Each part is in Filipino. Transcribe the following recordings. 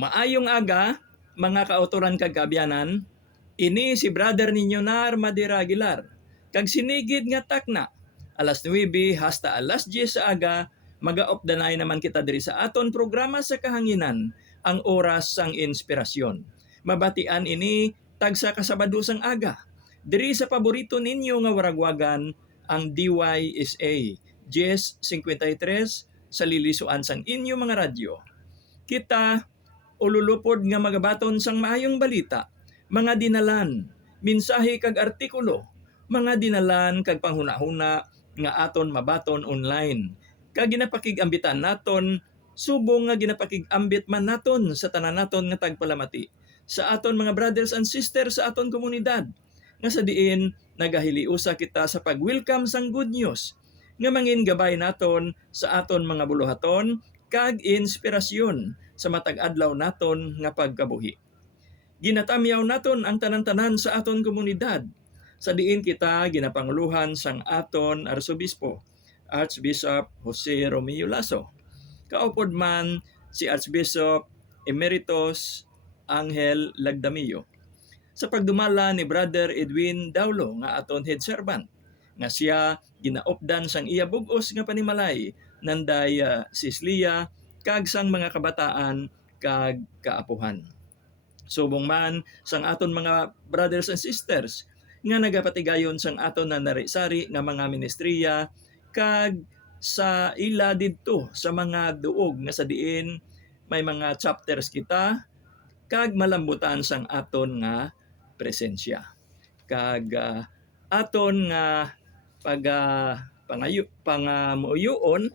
Maayong aga, mga kauturan kag kaabyanan, ini si brother ninyo Nar Madera Aguilar. Kag sinigid nga takna, alas 9 hasta alas 10 sa aga, maga-opdanay naman kita diri sa aton programa sa kahanginan, ang oras sang inspirasyon. Mabatian ini tagsa kasabado sang aga. Diri sa paborito ninyo nga waragwagan, ang DYSA, 10:53 sa lilisuan sang inyo mga radyo. Kita ululupod nga magabaton sang maayong balita, mga dinalan, mensahe kag artikulo, mga dinalan kag panghuna-huna nga aton mabaton online. Kag ginapakig-ambitan naton, subong nga ginapakig-ambit man naton sa tanan naton nga tagpalamati sa aton mga brothers and sisters sa aton komunidad nga sa diin nagahiliusa kita sa pag-welcome sang good news nga mangin gabay naton sa aton mga buluhaton kag inspirasyon sa matag adlaw naton nga pagkabuhi. Ginatamyaw naton ang tanan-tanan sa aton komunidad. Sa diin kita ginapanguluhan sang aton Arsobispo, Archbishop Jose Romeo Lasso. Kaupod man si Archbishop Emeritus Angel Lagdamillo. Sa pagdumala ni Brother Edwin Daulo nga aton head servant, nga siya ginaopdan sang iya bug-os nga panimalay nanday Sislia kag sang mga kabataan kag kaapuhan. Subong man sang aton mga brothers and sisters nga nagapatigayon sang aton na narisari nga mga ministriya kag sa ila didto sa mga duog nga sa diin may mga chapters kita kag malambutan sang aton nga presensya. Kag aton nga pangamuyon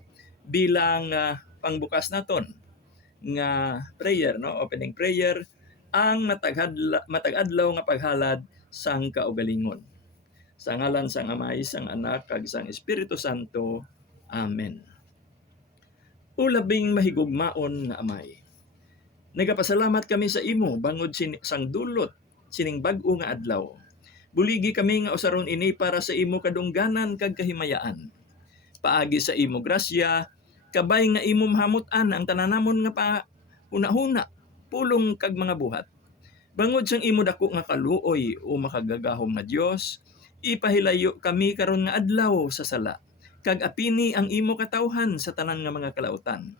bilang pangbukas naton nga prayer, no, opening prayer, ang matag-adlaw nga paghalad sang kaugalingon. Sa ngalan sang Amay, sang Anak, kag sang Espiritu Santo. Amen. Ulabing mahigugmaon nga Amay, nagapasalamat kami sa imo bangod sang dulot sining bag-o nga adlaw. Buligi kami nga usaron ini para sa imo kadungganan kag kahimayaan. Paagi sa imo grasya, kabay nga imo mahamutan ang tananamon nga huna-huna, pulong kag mga buhat. Bangod sang imo dako nga kaluoy o makagagahom nga Dios, ipahilayo kami karon nga adlaw sa sala, kag apini ang imo katawhan sa tanan nga mga kalautan.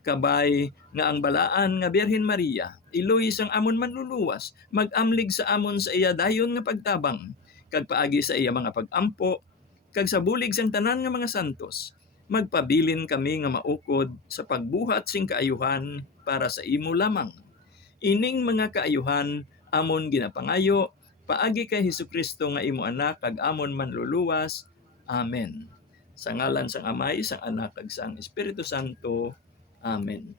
Kabay nga ang balaan nga Birhen Maria, iloy sang amon manluluwas, mag-amlig sa amon sa iya dayon nga pagtabang, kag paagi sa iya mga pag-ampo, kag sa bulig sang tanan nga mga santos, magpabilin kami nga maukod sa pagbuhat sing kaayuhan para sa imo lamang. Ining mga kaayuhan amon ginapangayo, paagi kay Hesukristo nga imo anak kag amon manluluwas. Amen. Sa ngalan sang Amay, sang Anak, kag sang Espiritu Santo. Amen.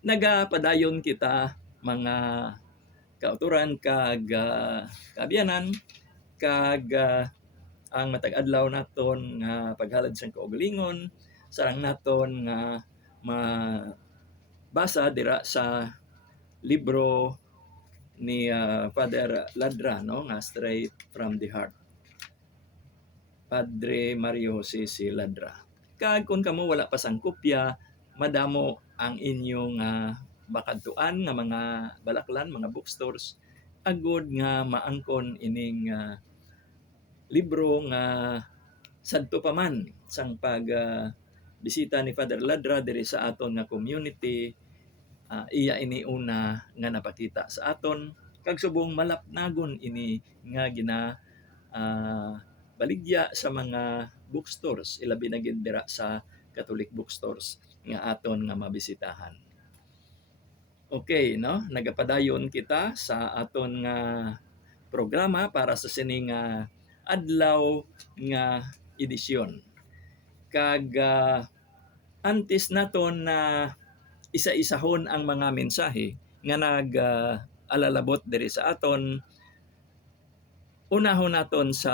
Nagapadayon kita mga kauturan kag kaabyanan kag ang matag-adlaw naton nga paghalad sang kaugalingon, sarang naton nga mabasa dira sa libro ni Father Ladra, no, nga Straight from the Heart. Padre Mario Jose C. Ladra. Kag kung kamo wala pa sang kopya, madamo ang inyong bakadtuan nga mga balaklan, mga bookstores, agod nga maangkon ining libro nga sadto pa man sang bisita ni Father Ladra diri sa aton nga community. Iya ini una nga napakita sa aton, kag subong malapnagon ini nga baligya sa mga bookstores, ilabi na gid dira sa Catholic bookstores nga aton nga mabisitahan. Okay, no? Nagapadayon kita sa aton nga programa para sa sining adlaw nga edisyon. Kag antes naton na isa-isahon ang mga mensahe nga alalabot diri sa aton, unahon naton sa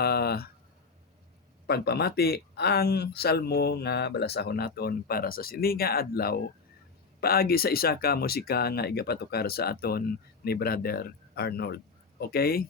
pagpamati ang salmo nga balasahon naton para sa sininga adlaw, paagi sa isa ka musika nga igapatukar sa aton ni Brother Arnold. Okay?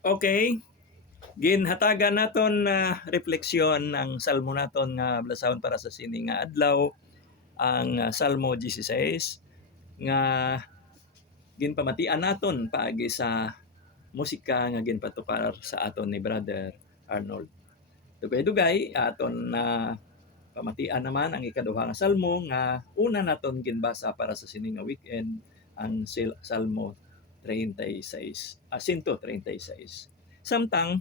Okay, ginhatagan naton na refleksyon ang salmo naton nga blasahon para sa sini nga adlaw, ang Salmo 16 nga ginpamatian naton paagi sa musika nga ginpatukar sa aton ni Brother Arnold. Dugay-dugay aton na pamatian naman ang ikaduha nga salmo nga una naton ginbasa para sa sini nga weekend, ang Salmo 36, 136. Samtang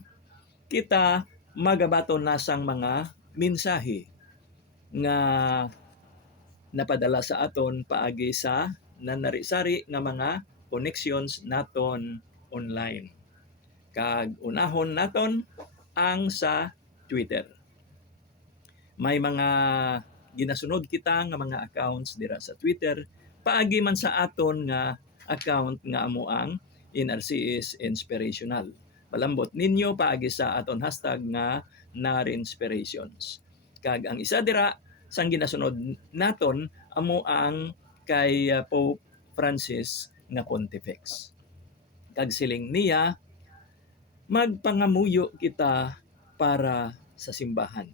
kita magabaton nasang mga mensahe nga napadala sa aton paagi sa nanari-sari nga mga connections naton online. Kag unahon naton ang sa Twitter. May mga ginasunod kita nga mga accounts dira sa Twitter paagi man sa aton nga account nga amo ang NRCS Inspirational. Palambot ninyo paagi sa aton hashtag nga NARInspirations. Kag ang isa dira sang ginasunod naton amo ang kay Pope Francis nga Pontifex. Kag siling niya, magpangamuyo kita para sa simbahan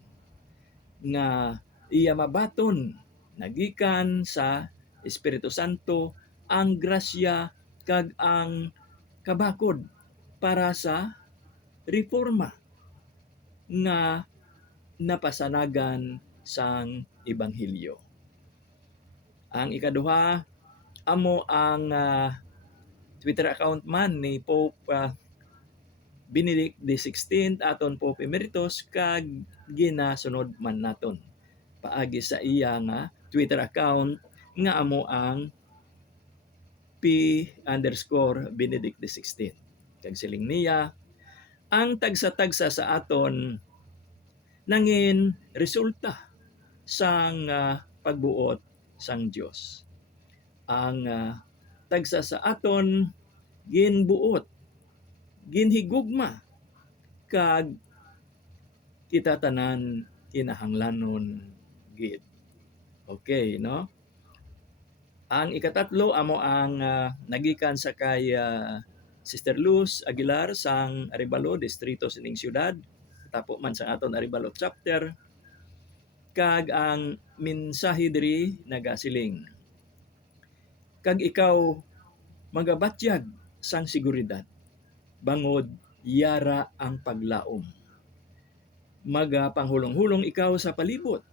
nga iya mabaton nagikan sa Espiritu Santo ang grasya kag ang kabakod para sa reforma nga napasanagan sang ebanghelyo. Ang ikaduha amo ang Twitter account man ni Pope Benedict XVI aton Pope Emeritus kag ginasunod man naton paagi sa iya nga Twitter account nga amo ang P_Benedict XVI. Kag siling niya, ang tagsa-tagsa sa aton nangin resulta sang pagbuot sang Dios. Ang tagsa sa aton ginbuot, ginhigugma kag kita tanan kinahanglanon gid. Okay, no? Ang ikatatlo amo ang nagikan sa kay Sister Luz Aguilar sang Arevalo distrito sining syudad, tapo man sa aton Arevalo chapter. Kag ang mensahe diri nagasiling, kag ikaw magabatyag sang seguridad bangod yara ang paglaom. Magapanghulong-hulong ikaw sa palibot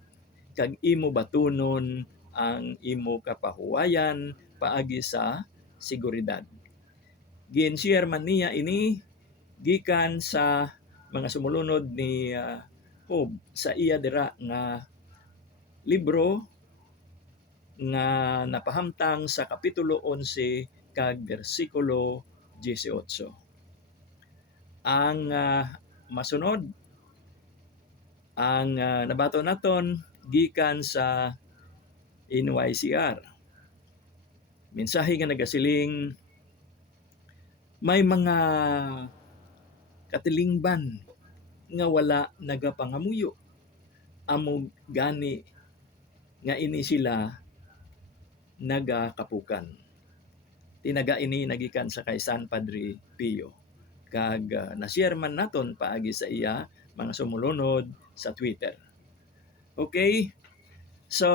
kag imo batunon ang imo kapahuwayan paagi sa seguridad. Gin-share man niya ini gikan sa mga sumulunod ni Job sa iya dira nga libro nga napahamtang sa kapitulo 11 kag bersikulo 18. Ang masunod ang nabato naton gikan sa NYCR. Mensahe nga nagasiling, may mga katilingban nga wala nagapangamuyo. Amo gani nga ini sila nagakapukan. Tinaga ini nagikan sa kay San Padre Pio. Kag na-share man naton paagi sa iya mga sumulunod sa Twitter. Okay? So,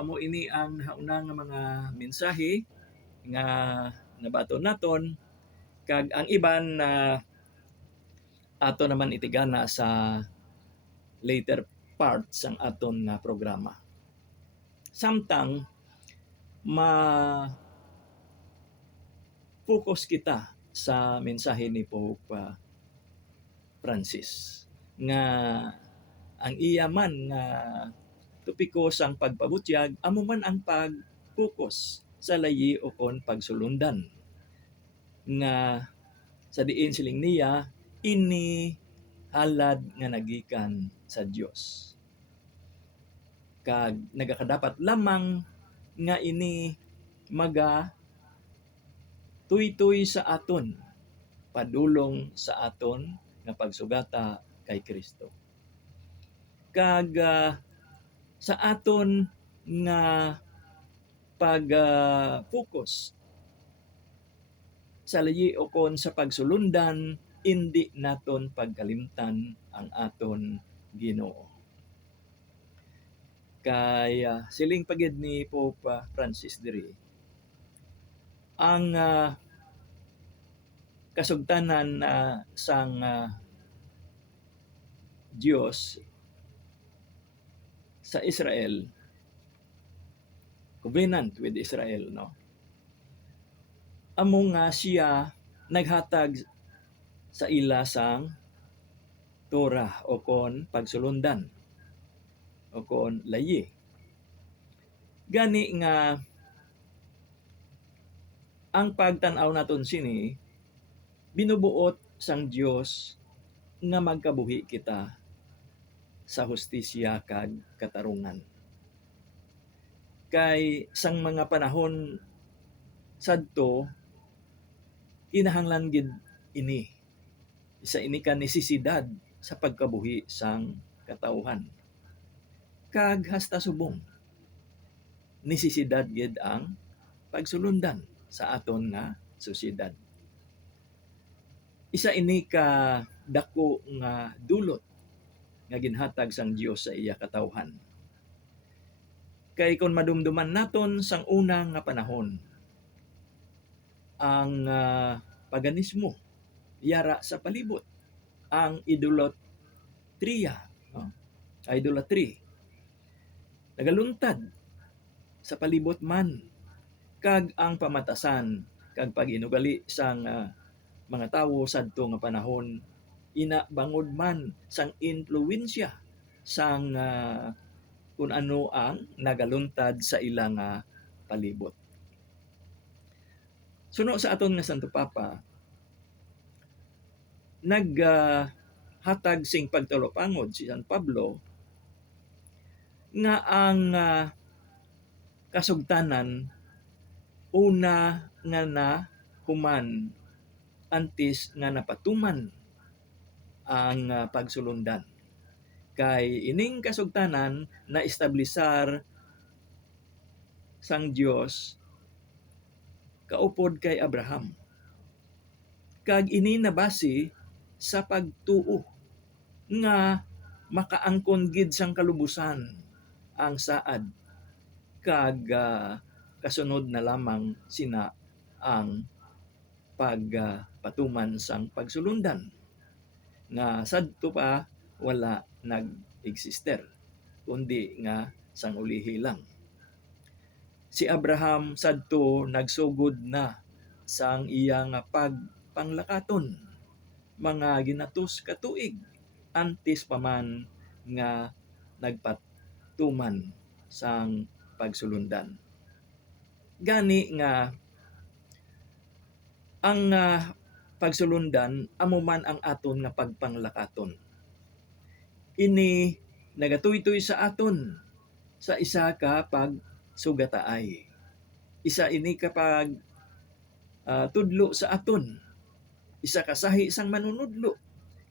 amo ini ang hauna nga mga mensahe nga nabaton naton. Kag ang iban na ato naman itigana sa later parts ang aton na programa. Samtang ma-focus kita sa mensahe ni Pope Francis nga ang iya man nga tupiko sang pagpabutyag amo man ang pag-focus sa layi o kon pagsulundan nga sa diin siling niya ini halad nga nagikan sa Dios. Kag nagakadapat lamang nga ini maga tuy-tuy sa aton, padulong sa aton nga pagsugata kay Kristo. Kag sa aton nga pag-focus sa layi o kon sa pagsulundan indi naton pagkalimtan ang aton Ginoo. Kaya siling pagid ni Pope Francis diri, ang kasugtanan sang Dios sa Israel, covenant with Israel, no? Amo nga siya naghatag sa ila sang Torah o kon pagsulundan o kon layi. Gani nga ang pagtan-aw naton sini binubuot sang Dios nga magkabuhi kita sa hustisya kag katarungan. Kay sang mga panahon sadto kinahanglan gid ini. Isa ini ka nesisidad sa pagkabuhi sang katawhan. Kag hasta subong nesisidad gid ang pagsulundan sa aton nga sosyedad. Isa ini ka dako nga dulot nga ginhatag sang Dios sa iya katawhan. Kay kung madumduman naton sang unang nga panahon, ang paganismo yara sa palibot, ang idolatria, idolatry nagaluntad sa palibot man, kag ang pamatasan kag pag-inugali sang mga tawo sadto nga panahon ina bangod man sang influensya sang kung ano ang nagaluntad sa ilang palibot. Suno sa aton nga Santo Papa, hatag sing pagtalopangod si San Pablo nga ang kasugtanan una nga na human antes nga napatuman ang pagsulundan. Kay ining kasugtanan na establisar sang Dios kaupod kay Abraham. Kag ini nabase sa pagtuo nga makaangkon gid sang kalubusan ang saad kag kasunod na lamang sina ang pagpatuman sang pagsulundan nga sadto pa wala nag-eksister kundi nga sang ulihi lang. Si Abraham sadto nagsugod na sang iyang pagpanglakaton mga ginatus ka tuig antes pa man nga nagpatuman sang pagsulundan. Gani nga ang pagsulundan amo man ang aton nga pagpanglakaton. Ini nagatuytoy sa aton sa isa ka pagsugataay. Isa ini kapag tudlo sa aton. Isa kasahi sang manunudlo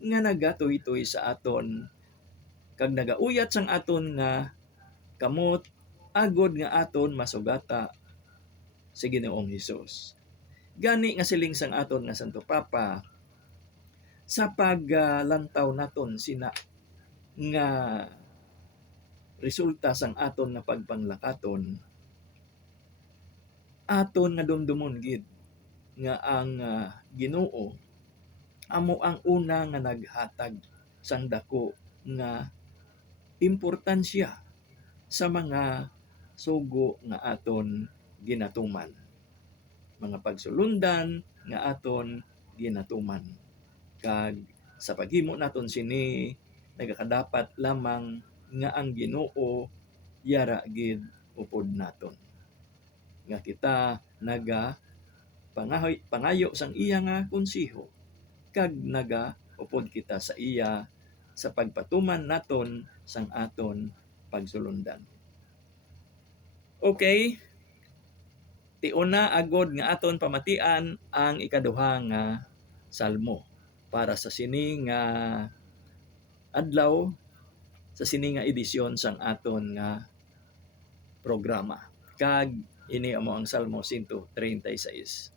nga nagatuytoy sa aton kag nagauyat sang aton nga kamot agod nga aton masugata si Ginoong Hesus. Gani nga siling sang aton nga Santo Papa, sa paglantaw naton sina nga resulta sang aton nga pagpanglakaton, aton nga dumdumon gid nga ang Ginoo amo ang una nga naghatag sang dako nga importansya sa mga sugo nga aton ginatuman. Mga pagsulundan nga aton ginatuman. Kag sa paghimo naton sini nagakadapat lamang nga ang Ginoo yara gid upod naton. Nga kita pangayo sang iya nga konseho kag upod kita sa iya sa pagpatuman naton sang aton pagsulundan. Okay, tiuna agod nga aton pamatian ang ikaduha nga salmo para sa sini nga adlaw, sa sini nga edisyon sang aton nga programa. Kag ini amo ang Salmo 136.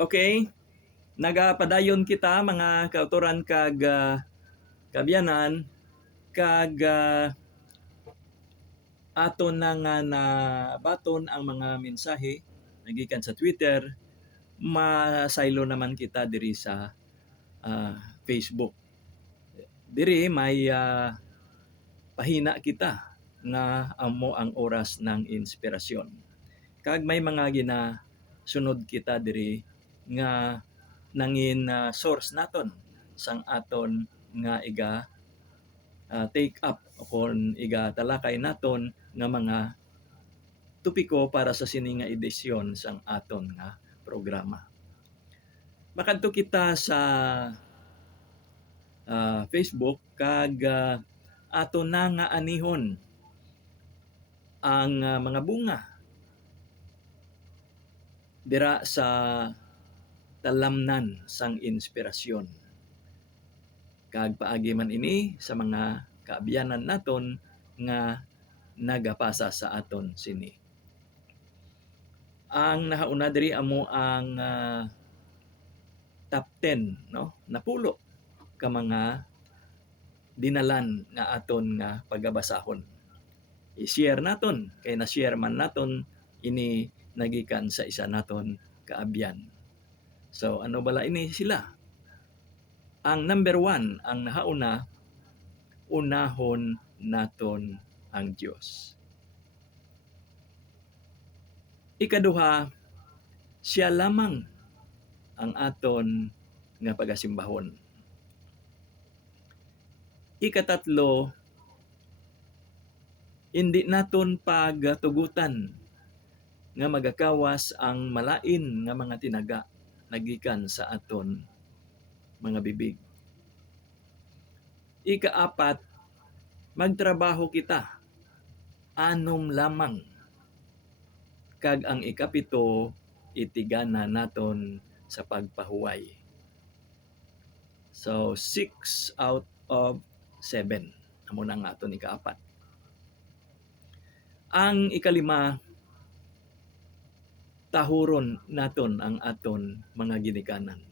Okay, nagapadayon kita mga kautoran kag kaabyanan kag aton na nga na baton ang mga mensahe nagikan sa Twitter, masaylo naman kita diri sa Facebook. Diri may pahina kita nga amo ang oras ng inspirasyon. Kag may mga sunod kita diri nga nangin source naton sang aton nga iga take up o iga talakay naton nga mga tupiko para sa sini nga edisyon sang aton nga programa. Makadto kita sa Facebook kag aton na nga anihon ang mga bunga dira sa talamnan sang inspirasyon. Kag paagi man ini sa mga kaabyanan naton nga nagapasa sa aton sini. Ang nahauna diri amo ang top 10 no napulo ka mga dinalan nga aton nga pagabasahon. I-share naton kay na-share man naton ini nagikan sa isa naton kaabyan. So ano bala ini sila? Ang number 1 ang nahauna, unahon naton ang Dios. Ikaduha, siya lamang ang aton nga pagasimbahon. Ikatatlo, hindi naton pagtugutan nga magakawas ang malain nga mga tinaga nagikan sa aton mga bibig. Ikaapat, magtrabaho kita anom lamang. Kag ang ikapito, itigana naton sa pagpahuway. So 6 out of 7 amo na nga aton ikaapat. Ang ikalima, tahuron naton ang aton mga ginikanan.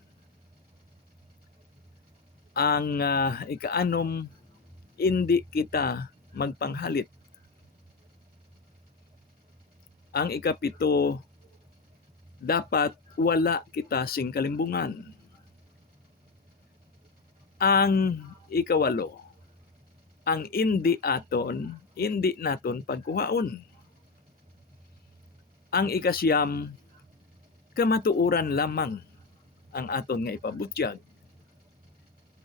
Ang ikaanom, hindi kita magpanghalit. Ang ikapito, dapat wala kita sing kalimbungan. Ang ikawalo, ang hindi naton pagkuhaon. Ang ikasiyam, kamatuuran lamang ang aton nga ipabutyag.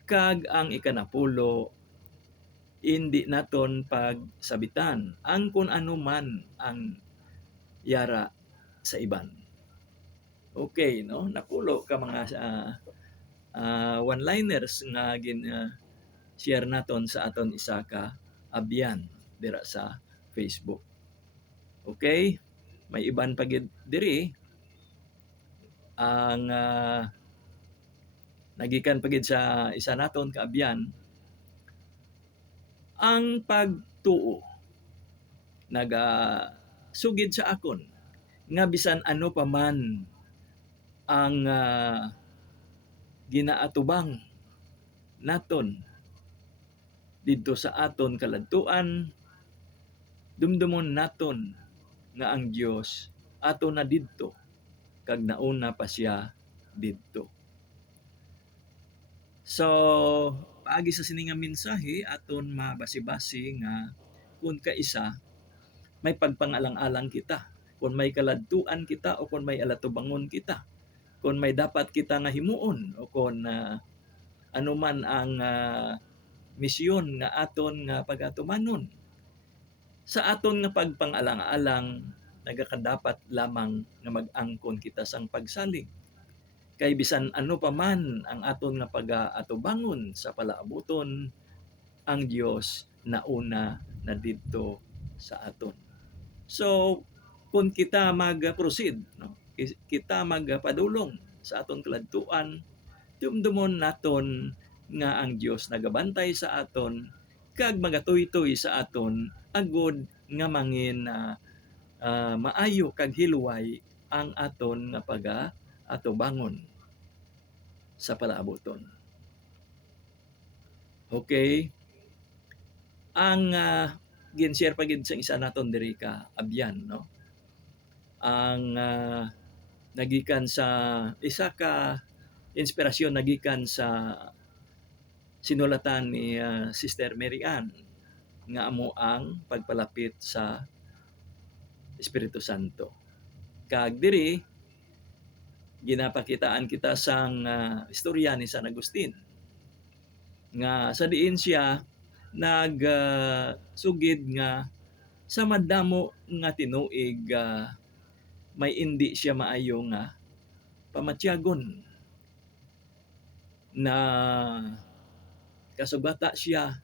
Kag ang ikanapulo, hindi naton pagsabitan ang kung ano man ang yara sa iban. Okay, no? Napulo ka mga one-liners nga share naton sa aton isa ka abyan dira sa Facebook. Okay? May iban pagid diri ang nagikan pagid sa isa naton ka abyan ang pagtuo sugid sa akon nga bisan ano pa man ang ginaatubang naton didto sa aton kaladtuan, dumdumon naton nga ang Dios ato na didto kag nauna pa siya didto. So paagi sa sini nga mensahe aton mabasi-basi nga kun kaisa may pagpangalang-alang kita, kung may kaladtuan kita o kung may alatubangon kita, kung may dapat kita nga himuon o kung ano man ang misyon nga aton nga pagatumanon. Sa aton nga pagpangalang-alang, nagakadapat lamang nga mag-angkon kita sang pagsalig. Kay bisan ano pa man ang aton nga pag-atubangon sa palaabuton, ang Dios nauna na didto sa aton. So, kung kita mag-proceed, no? Kita magpadulong sa aton kaladtuan, dumdumon naton nga ang Dios nagabantay sa aton, kag magatuytoy sa aton, agod nga mangin maayo kag hilway ang aton nga ato bangon sa palaabuton. Okay, ang gin-share pa gid sa isa naton diri ka abyan, no? Ang nagikan sa isa ka inspirasyon nagikan sa sinulatan ni Sister Mary Ann nga amo ang pagpalapit sa Espiritu Santo. Kag diri ginapakitaan kita sang istorya ni San Agustin nga sa diin siya sugid nga sa madamo nga tinuig may indi siya maayo nga pamatyagon na kasubata siya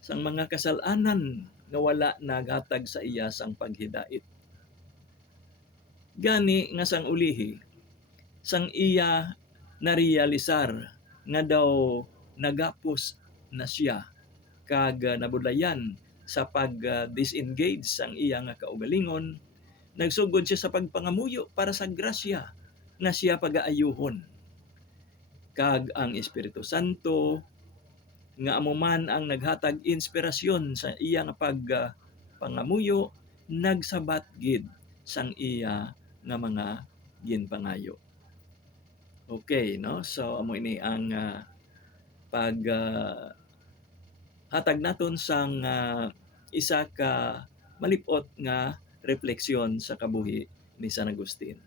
sang mga kasalanan nga wala naghatag sa iya sang paghidait. Gani nga sang ulihi, sang iya narealisar nga daw nagapos na siya kag nabudlayan sa pag-disengage sang iya nga kaugalingon, nagsugod siya sa pagpangamuyo para sa grasya nga siya pagaayuhon. Kag ang Espiritu Santo nga amo man ang naghatag inspirasyon sa iya nga pagpangamuyo, nagsabat gid sang iya nga mga ginpangayo. Okay, no? So amo ini ang pag hatag naton sang isa ka malipot nga refleksyon sa kabuhi ni San Agustin.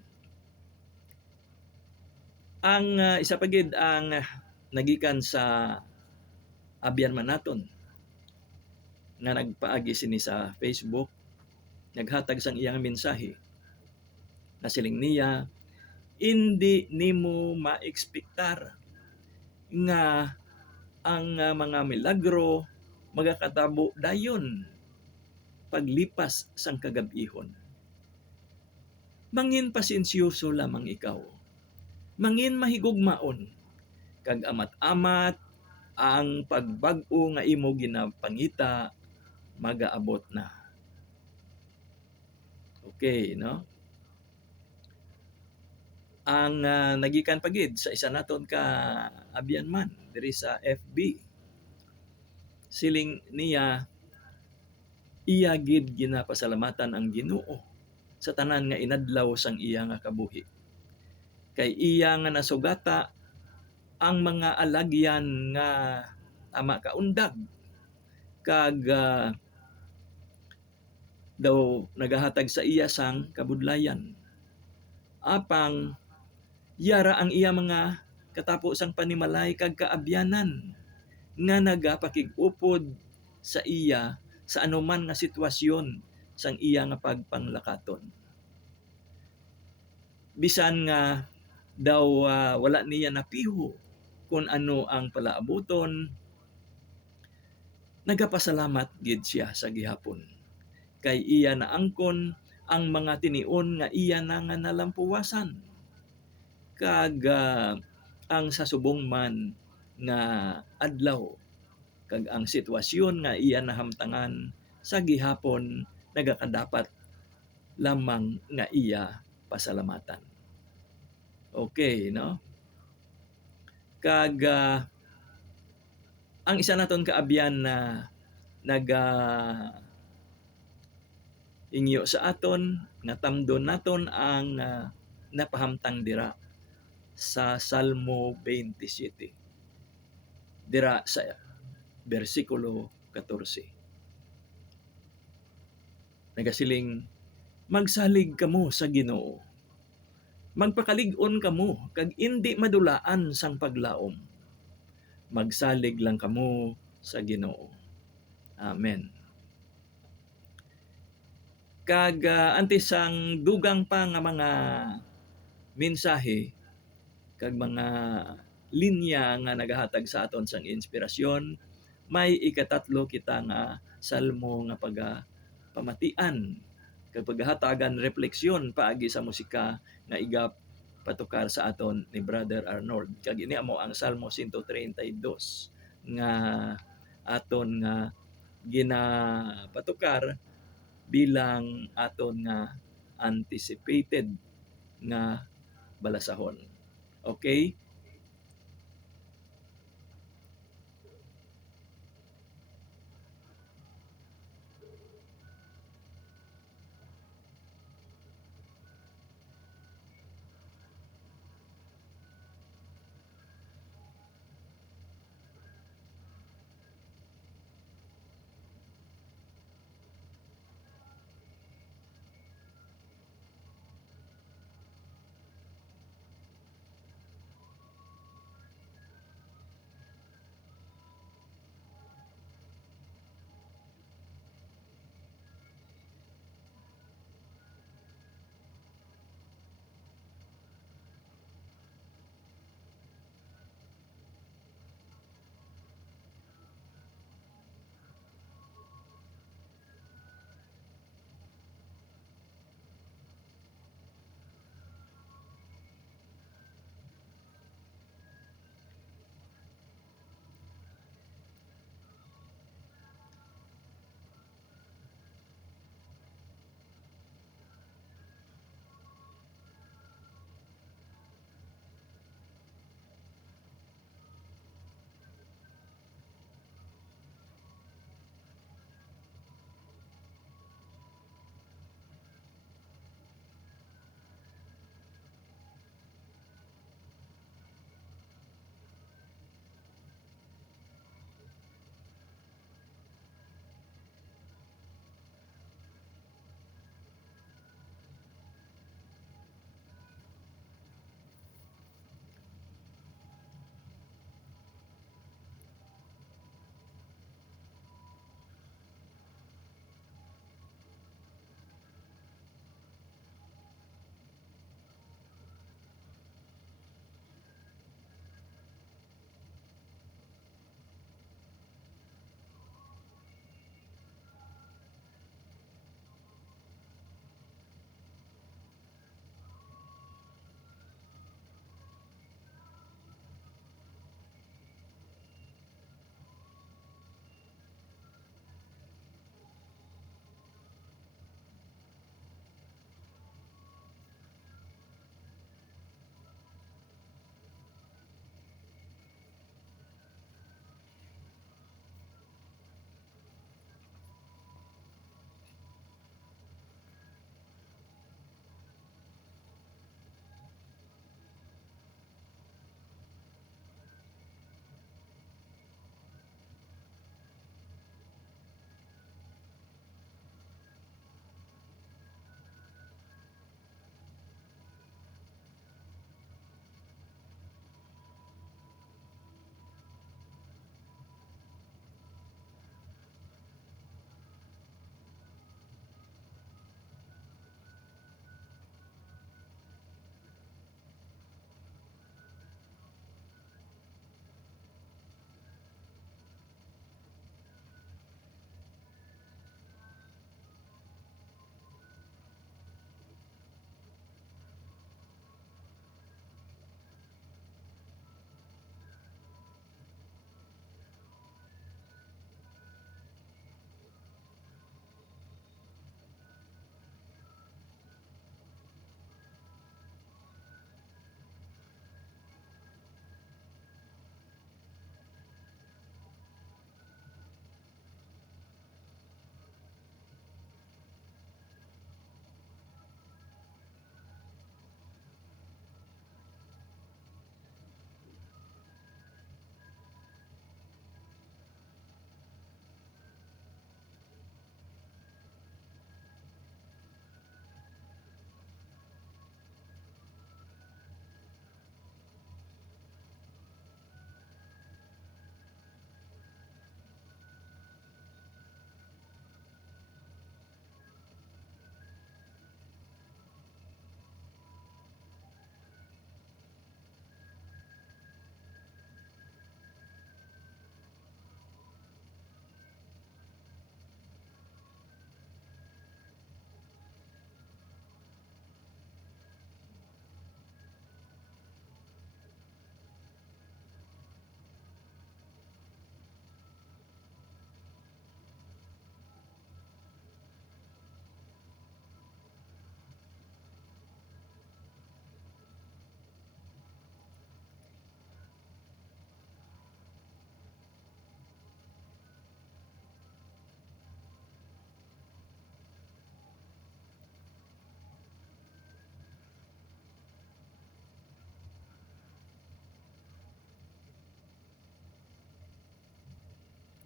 Ang isa pa gid ang nagikan sa abyan man naton nga nagpaagi sini sa Facebook, naghatag sang iyang mensahe na siling niya, hindi nimo maekspektar nga ang mga milagro magakatabo dayon paglipas sang kagab-ihon. Mangin pasensyoso lamang ikaw. Mangin mahigugmaon kag amat-amat ang pagbag-o nga imo ginapangita magaabot na. Okay, no? Ang nagikan pagid sa isa naton ka abyan man diri sa FB, siling niya, iya gid ginapasalamatan ang Ginoo sa tanan nga inadlaw sang iya nga kabuhi. Kay iya nga nasugata ang mga alagyan nga ama kaundag kag daw nagahatag sa iya sang kabudlayan. Apang yara ang iya mga katapo sang panimalay kag kaabyanan nga nagapakig-upod sa iya sa anuman nga sitwasyon sang iya nga pagpanglakaton. Bisan nga daw wala niya napiho kung ano ang palaabuton, nagapasalamat gid siya sa gihapon. Kay iya naangkon ang mga tinion nga iya na nga nalampuwasan. Kag ang sasubong man nga adlaw kag ang sitwasyon nga iya nahamtangan sa gihapon nagakadapat lamang nga iya pasalamatan. Okay, no? Kag ang isa naton kaabyan na ingyo sa aton nga tamdon naton ang napahamtang dira sa Salmo 27. Dira sa bersikulo 14. Nagasiling, magsalig kamo sa Ginoo. Magpakalig-on kamo kag indi madulaan sang paglaom. Magsalig lang kamo sa Ginoo. Amen. Kag antes sang dugang pa nga mga mensahe kag mga linya nga nagahatag sa aton sang inspirasyon, may ikatatlo kita nga salmo nga pamatian kag paghatagan refleksyon paagi sa musika nga igap patukar sa aton ni Brother Arnold. Kag ini amo ang Salmo 132 nga aton nga ginapatukar bilang aton nga anticipated nga balasahon. Okay?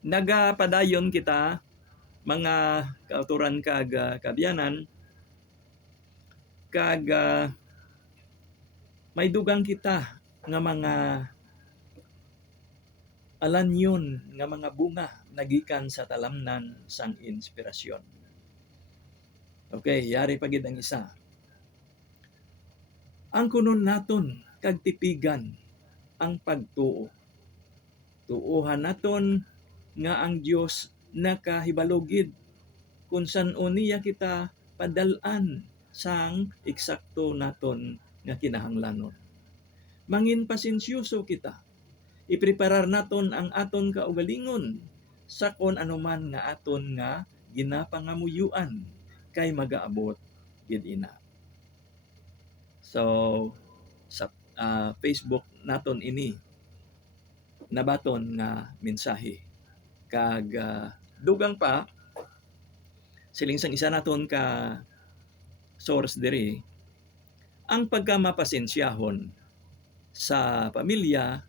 Nagapadayon kita mga kauturan kag kaabyanan kag may dugang kita nga mga alanyon nga mga bunga nagikan sa talamnan sang inspirasyon. Okay, yari pa gid ang isa. Ang kunon naton kag tipigan ang pagtuo. Tuohan naton nga ang Dios nakahibalogid kung san-o niya kita padal-an sang eksakto naton nga kinahanglanon. Mangin pasensyoso kita. Ipreparar naton ang aton kaugalingon sa kon anuman nga aton nga ginapangamuyuan kay magaabot gid ina. So sa Facebook naton ini nabaton nga mensahe kag dugang pa siling sang isa naton ka source diri ang pagkamapasensyahon sa pamilya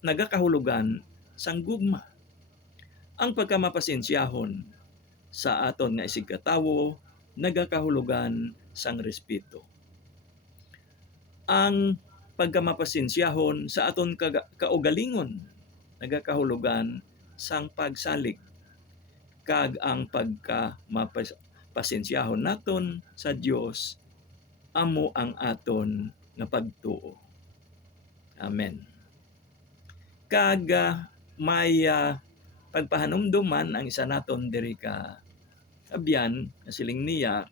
nagakahulugan sang gugma. Ang pagkamapasensyahon sa aton nga isig katawo nagakahulugan sang respeto. Ang pagkamapasensyahon sa aton kaugalingon nagakahulugan sang pagsalig kag ang pagkamapasensyahon naton sa Dios amo ang aton nga pagtuo. Amen. Kag may pagpahanumduman ang isa naton diri ka abyan nga siling niya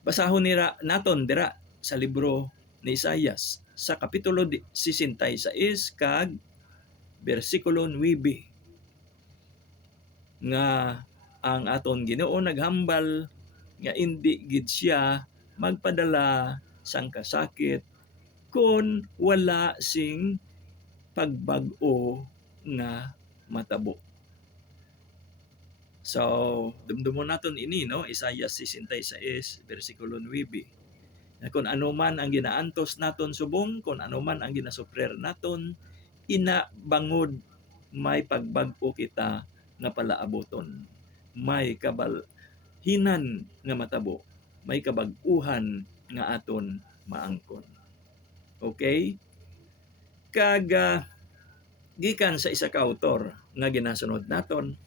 basahon nira naton dira sa libro ni Isaias sa kapitulo 66 kag bersikulo 9 nga ang aton Ginoo naghambal nga indi gid siya magpadala sang kasakit kun wala sing pagbag-o nga matabo. So, dumdumon naton ini no, Isaias 66 bersikulo 9. Kung ano man ang ginaantos naton subong, kung ano man ang ginasuprer naton, inabangod may pagbag-o kita nga palaaboton. May kabalhinan nga matabo, may kabag-uhan nga aton maangkon. Okay? Kag gikan sa isa ka autor nga ginasunod naton,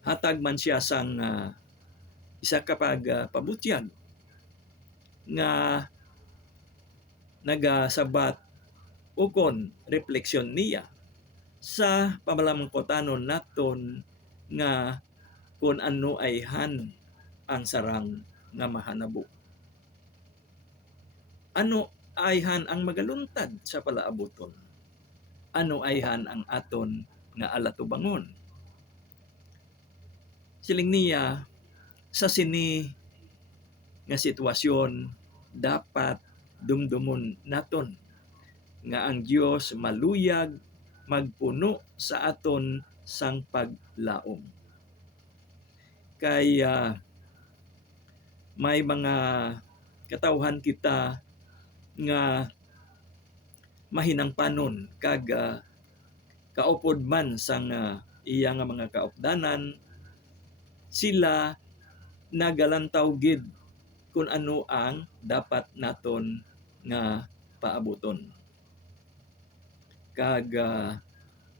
hatag man siya sang isa ka pabutyag nga nagasabat ukon refleksyon niya sa pamalamangkotanon naton nga kung ano ay han ang sarang nga mahanabo. Ano ayhan ang magaluntad sa palaaboton? Ano ayhan ang aton nga alatubangon? Siling niya, sa sini nga sitwasyon dapat dumdumon naton nga ang Dios maluyag magpuno sa aton sang paglaom. Kaya may mga katawhan kita nga mahinangpanon kag kaupod man sang iya nga mga kaupdanan, sila nagalantaw gid kung ano ang dapat naton nga paabuton. Kag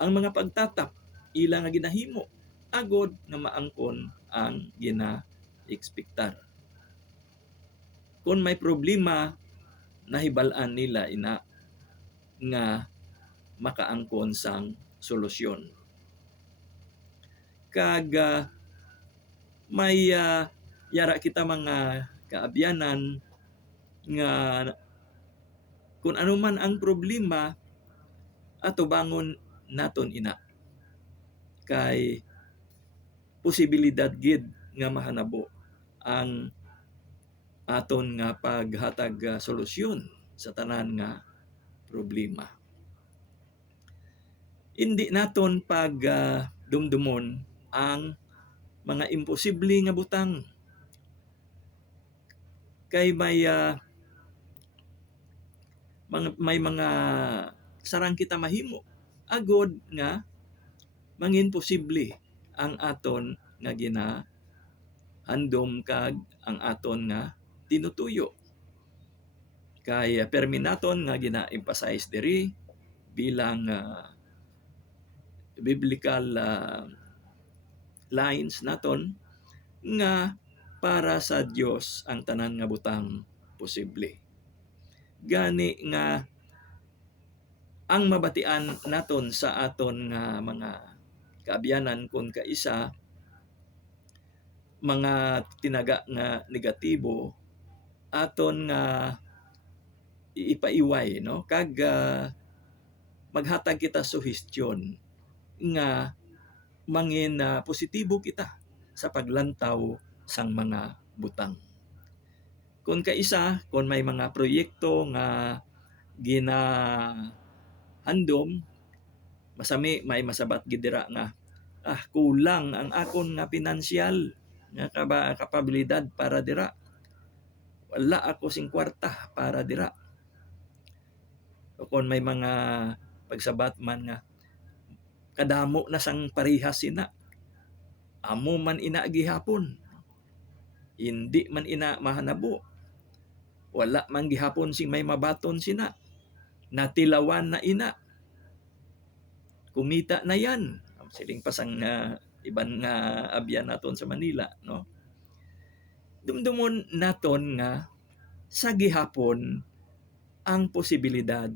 ang mga pagtatap ila nga ginahimo agod nga maangkon ang gina-ekspektar. Kung may problema, nahibal-an nila ina nga makaangkon sang solusyon. Kag may yara kita mga kaabyanan nga kung ano man ang problema atubangon naton ina. Kay posibilidad gid nga mahanabo ang aton nga paghatag solusyon sa tanan nga problema. Hindi naton pag dumdumon ang mga imposible nga butang. Kay may may mga sarang kita mahimo agod nga mangin posible ang aton nga handom kag ang aton nga tinutuyo. Kay perminaton nga gina-emphasize diri bilang biblical lines naton nga para sa Dios ang tanan nga butang posible. Gani nga ang mabatian naton sa aton nga mga kaabyanan kung kaisa mga tinaga nga negatibo aton nga ipaiway no kag maghatag kita suhestyon nga mangin positibo kita sa paglantaw sang mga butang. Kung kaisa, kung may mga proyekto nga handom, masami may masabat gidira nga kulang ang akon nga pinansyal nga kapabilidad para dira. Wala ako sing kwarta para dira. O kung may mga pagsabat man nga kadamo na sang parihas sina. Amo man ina gihapon. Hindi man ina mahanabo. Wala man gihapon sing may mabaton sina. Natilawan na ina. Kumita na yan. Siling pasang iban nga abyan naton sa Manila, no? Dumdumon naton nga sa gihapon ang posibilidad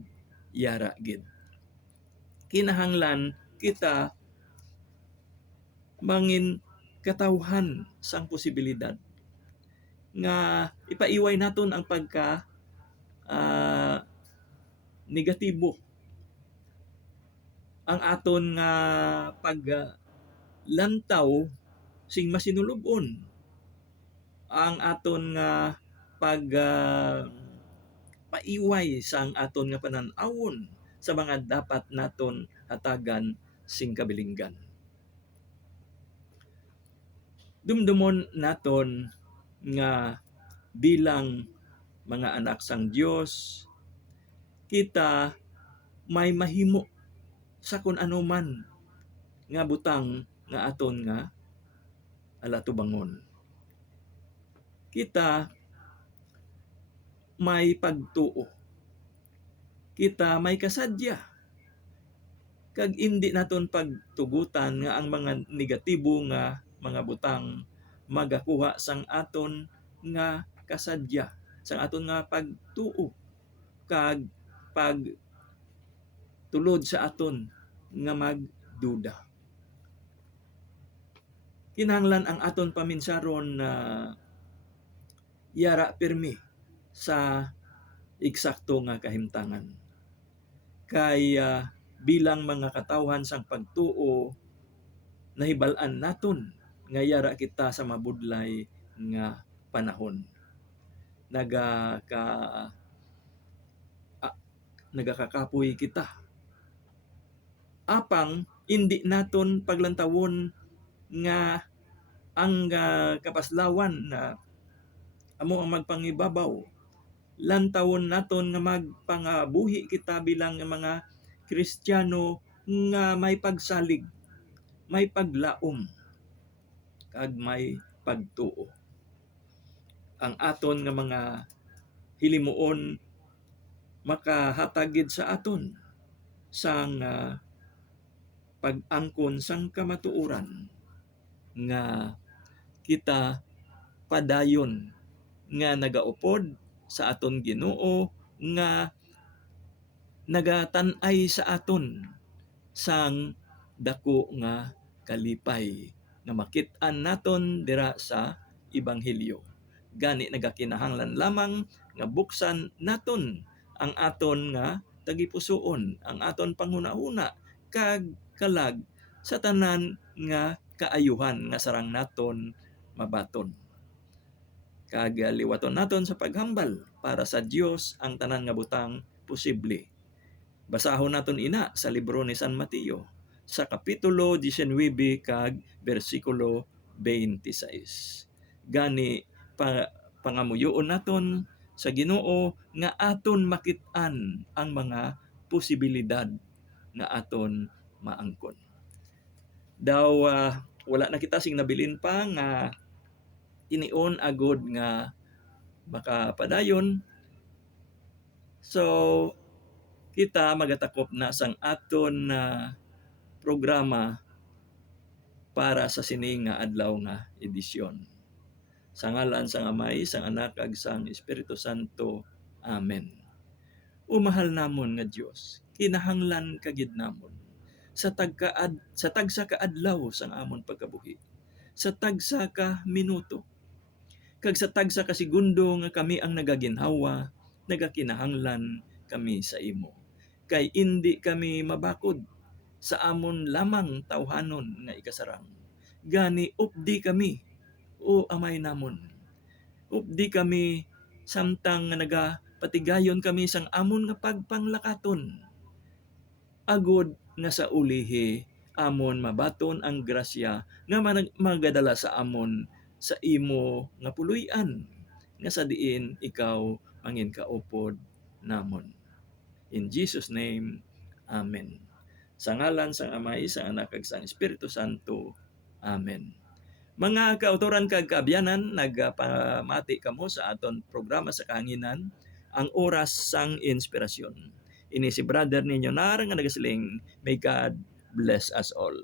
yara gid. Kinahanglan kita mangin katawhan sang posibilidad nga ipaiway naton ang pagka negatibo. Ang aton nga paglantaw sing masinulubon. Ang aton nga paiway sang aton nga panan-awon sa mga dapat naton hatagan sing kabilinggan. Dumdumon naton nga bilang mga anak sang Dios, kita may mahimo sa kun anuman nga butang nga aton nga alatubangon. Kita may pagtuo. Kita may kasadya. Kag indi naton pagtugutan nga ang mga negatibo nga mga butang magakuha sang aton nga kasadya, sang aton nga pagtuo kag tulod sa aton nga magduda. Kinahanglan ang aton paminsaron na yara pirmi sa eksakto nga kahimtangan. Kay bilang mga katawhan sang pagtuo, nahibal-an naton nga yara kita sa mabudlay nga panahon. Nagakakapoy kita. Apang hindi naton paglantawon nga ang kapaslawan na amo ang magpangibabaw. Lantawon naton nga magpangabuhi kita bilang mga Kristiyano nga may pagsalig, may paglaom, kag may pagtuo. Ang aton nga mga hilimuon makahatagid sa aton sang pag-angkon sang kamatuoran nga kita padayon nga nagaupod sa aton Ginoo nga nagatan-ay sa aton sang dako nga kalipay nga makit-an naton dira sa ebanghelyo. Gani nagakinahanglan lamang nga buksan naton ang aton nga tagipusoon, ang aton panghuna-huna kag kalag sa tanan nga kaayuhan nga sarang naton mabaton. Kag liwaton naton sa paghambal para sa Dios ang tanan nga butang posible. Basahon naton ina sa libro ni San Mateo sa kapitulo 19 kag bersikulo 26. Gani pangamuyoon naton sa Ginoo nga aton makit-an ang mga posibilidad nga aton maangkon. Daw wala na kita sing nabilin pa nga inion agod nga makapadayon. So kita magatakop na sang aton programa para sa sini nga adlaw nga edisyon. Sa ngalan sang Amay, sang Anak, ag sang Espiritu Santo. Amen. Umahal namon nga Dios, kinahanglan kagid namon sa tagsa ka adlaw sang amon pagkabuhi, sa tagsa ka minuto, kag sa tagsa ka segundo nga kami ang nagaginhawa, nagakinahanglan kami sa imo. Kay indi kami mabakod sa amon lamang tawhanon nga ikasarang. Gani updi kami, o Amay namon. Updi kami samtang nga nagapatigayon kami sang amon nga pagpanglakaton. Agod nga sa ulihi amon mabaton ang grasya nga magadala sa amon sa imo nga puloy-an nga sa diin ikaw mangin kaupod namon. In Jesus name, Amen. Sa ngalan sang Amay, sang Anak, ag sang Espiritu Santo. Amen. Mga kautoran kag kaabyanan, nagpamati kamo sa aton programa sa kahanginan, ang oras sang inspirasyon. Ini si brother ninyo nar nga nagasiling, may God bless us all.